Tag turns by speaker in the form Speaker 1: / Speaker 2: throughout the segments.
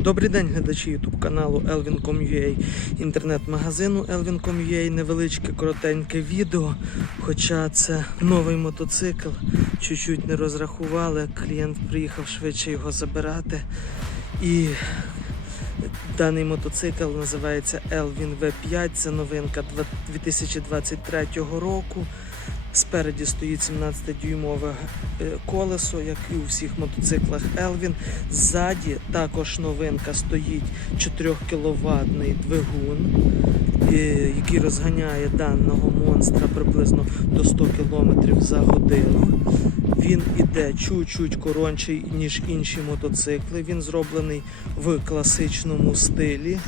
Speaker 1: Добрий день, глядачі YouTube каналу Elvin.com.ua, інтернет-магазину Elvin.com.ua. Невеличке коротеньке відео. Хоча це новий мотоцикл, чуть-чуть не розрахували. Клієнт приїхав швидше його забирати. І даний мотоцикл називається Elvin V5. Це новинка 2023 року. Спереді стоїть 17-дюймове е, колесо, як і у всіх мотоциклах Elvin. Ззаді також новинка стоїть 4 кВт двигун, е, який розганяє даного монстра приблизно до 100 км за годину. Він іде чуть-чуть корончий, ніж інші мотоцикли. Він зроблений в класичному стилі.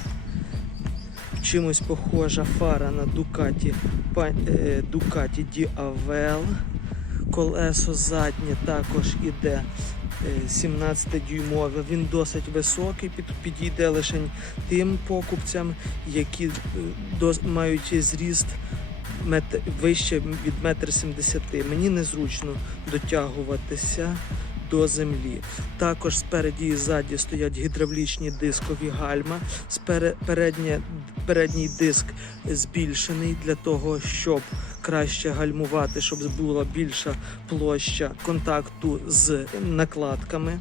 Speaker 1: Чимось похожа фара на Ducati, е, Ducati Diavel. Колесо заднє також іде 17-дюймове. Він досить високий, підійде лише тим покупцям, які е, мають зріст мет- вище від 1,70 м. Мені незручно дотягуватися до землі. Також спереді і ззаді стоять гідравлічні дискові гальма. Переднє- передній диск збільшений для того, щоб краще гальмувати, щоб була більша площа контакту з накладками.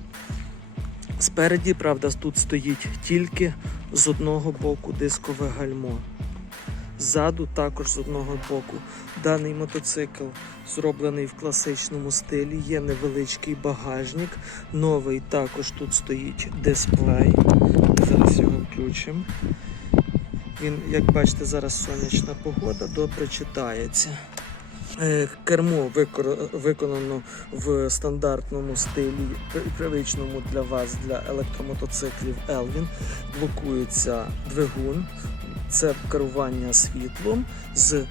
Speaker 1: Спереді, правда, тут стоїть тільки з одного боку дискове гальмо. Ззаду також з одного боку. Даний мотоцикл зроблений в класичному стилі. Є невеличкий багажник. Новий також тут стоїть дисплей. Зараз його включимо. Він, як бачите, зараз сонячна погода, добре читається. Е, Кермо виконано в стандартному стилі, привичному для вас, для електромотоциклів Elvin. Блокується двигун, це керування світлом. З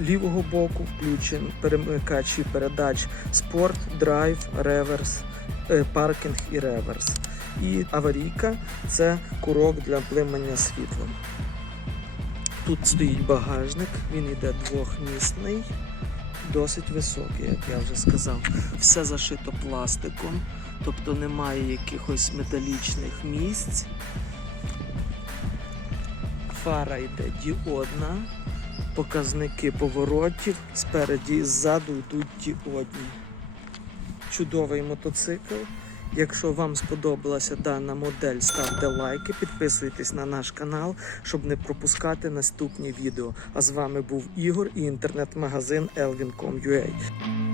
Speaker 1: лівого боку включен перемикачі передач спорт, драйв, реверс, е, паркінг і реверс. І аварійка це курок для блимання світлом. Тут стоїть багажник, він йде двохмісний, досить високий, як я вже сказав. Все зашито пластиком, тобто немає якихось металічних місць. Фара йде діодна, показники поворотів, спереді і ззаду йдуть діодні. Чудовий мотоцикл. Якщо вам сподобалася дана модель, ставте лайки, підписуйтесь на наш канал, щоб не пропускати наступні відео. А з вами був Ігор і інтернет-магазин Elvin.com.ua.